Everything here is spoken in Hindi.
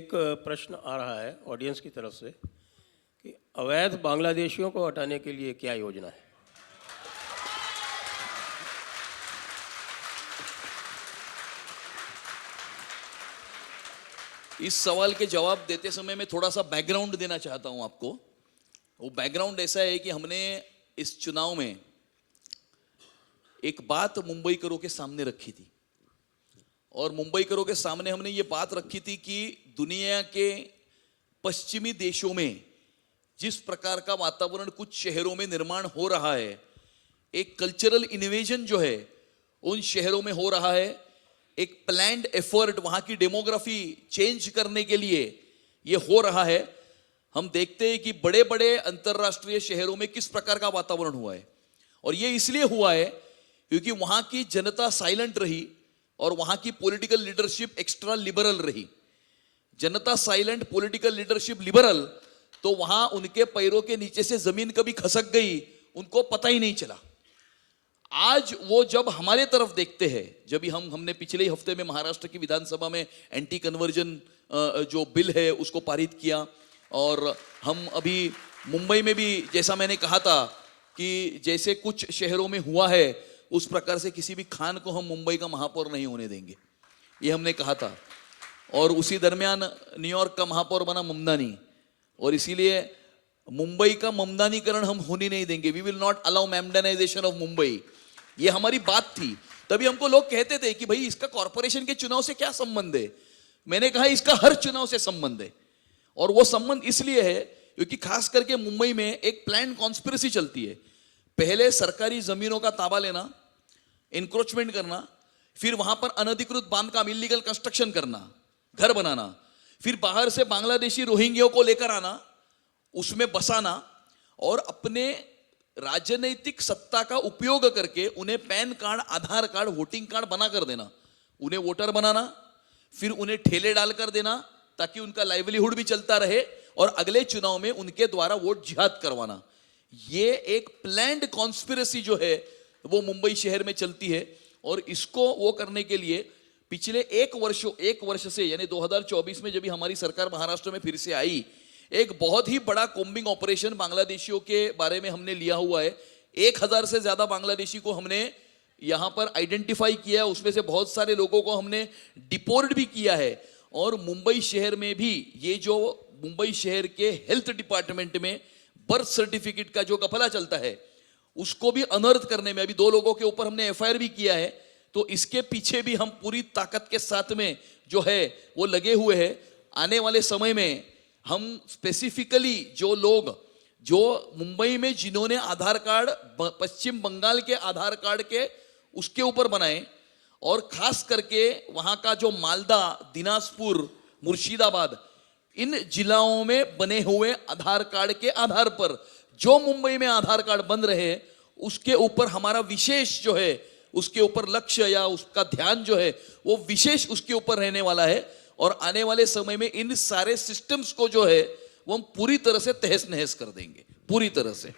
एक प्रश्न आ रहा है ऑडियंस की तरफ से कि अवैध बांग्लादेशियों को हटाने के लिए क्या योजना है। इस सवाल के जवाब देते समय मैं थोड़ा सा बैकग्राउंड देना चाहता हूं आपको। वो बैकग्राउंड ऐसा है कि हमने इस चुनाव में एक बात मुंबई करों के सामने रखी थी और मुंबई करों के सामने हमने ये बात रखी थी कि दुनिया के पश्चिमी देशों में जिस प्रकार का वातावरण कुछ शहरों में निर्माण हो रहा है, एक कल्चरल इन्वेजन जो है उन शहरों में हो रहा है, एक प्लान्ड एफर्ट वहां की डेमोग्राफी चेंज करने के लिए ये हो रहा है। हम देखते हैं कि बड़े बड़े अंतरराष्ट्रीय शहरों में किस प्रकार का वातावरण हुआ है और ये इसलिए हुआ है क्योंकि वहां की जनता साइलेंट रही और वहां की पॉलिटिकल लीडरशिप एक्स्ट्रा लिबरल रही। जनता साइलेंट, पॉलिटिकल लीडरशिप लिबरल, तो वहां उनके पैरों के नीचे से जमीन कभी खसक गई उनको पता ही नहीं चला। आज वो जब हमारे तरफ देखते हैं, जब हमने पिछले ही हफ्ते में महाराष्ट्र की विधानसभा में एंटी कन्वर्जन जो बिल है उसको पारित किया और हम अभी मुंबई में भी, जैसा मैंने कहा था कि जैसे कुछ शहरों में हुआ है उस प्रकार से किसी भी खान को हम मुंबई का महापौर नहीं होने देंगे, ये हमने कहा था। और उसी दरमियान न्यूयॉर्क का महापौर बना ममदानी और इसीलिए मुंबई का ममदानीकरण हम होने नहीं देंगे। We will not allow Mamdanization of Mumbai, ये हमारी बात थी। तभी हमको लोग कहते थे कि भाई इसका कॉर्पोरेशन के चुनाव से क्या संबंध है। मैंने कहा इसका हर चुनाव से संबंध है और वो संबंध इसलिए है क्योंकि खास करके मुंबई में एक प्लान कॉन्स्पिरेसी चलती है। पहले सरकारी जमीनों का ताबा लेना, इंक्रोचमेंट करना, फिर वहां पर अनधिकृत बांधकाम, इलीगल कंस्ट्रक्शन करना, घर बनाना, फिर बाहर से बांग्लादेशी रोहिंग्यों को लेकर आना, उसमें बसाना और अपने राजनीतिक सत्ता का उपयोग करके उन्हें पैन कार्ड, आधार कार्ड, वोटिंग कार्ड बना कर देना, उन्हें वोटर बनाना, फिर उन्हें ठेले डालकर देना ताकि उनका लाइवलीहुड भी चलता रहे और अगले चुनाव में उनके द्वारा वोट जिहाद करवाना। ये एक प्लान्ड कॉन्स्पिरेसी जो है वो मुंबई शहर में चलती है और इसको वो करने के लिए पिछले एक वर्ष से यानी 2024 में जब हमारी सरकार महाराष्ट्र में फिर से आई, एक बहुत ही बड़ा कॉम्बिंग ऑपरेशन बांग्लादेशियों के बारे में हमने लिया हुआ है। 1000 से ज्यादा बांग्लादेशी को हमने यहां पर आइडेंटिफाई किया, उसमें से बहुत सारे लोगों को हमने डिपोर्ट भी किया है। और मुंबई शहर में भी ये जो मुंबई शहर के हेल्थ डिपार्टमेंट में बर्थ सर्टिफिकेट का जो गफला चलता है उसको भी अनर्थ करने में अभी 2 लोगों के ऊपर हमने एफआईआर भी किया है। तो इसके पीछे भी हम पूरी ताकत के साथ में जो है वो लगे हुए हैं। आने वाले समय में हम स्पेसिफिकली जो लोग जो मुंबई में जिन्होंने आधार कार्ड पश्चिम बंगाल के आधार कार्ड के उसके ऊपर बनाए और खास करके वहां का जो मालदा, दिनाजपुर, मुर्शिदाबाद, इन जिलाओं में बने हुए आधार कार्ड के आधार पर जो मुंबई में आधार कार्ड बन रहे हैं उसके ऊपर हमारा विशेष जो है उसके ऊपर लक्ष्य या उसका ध्यान जो है वो विशेष उसके ऊपर रहने वाला है। और आने वाले समय में इन सारे सिस्टम्स को जो है वो हम पूरी तरह से तहस नहस कर देंगे, पूरी तरह से।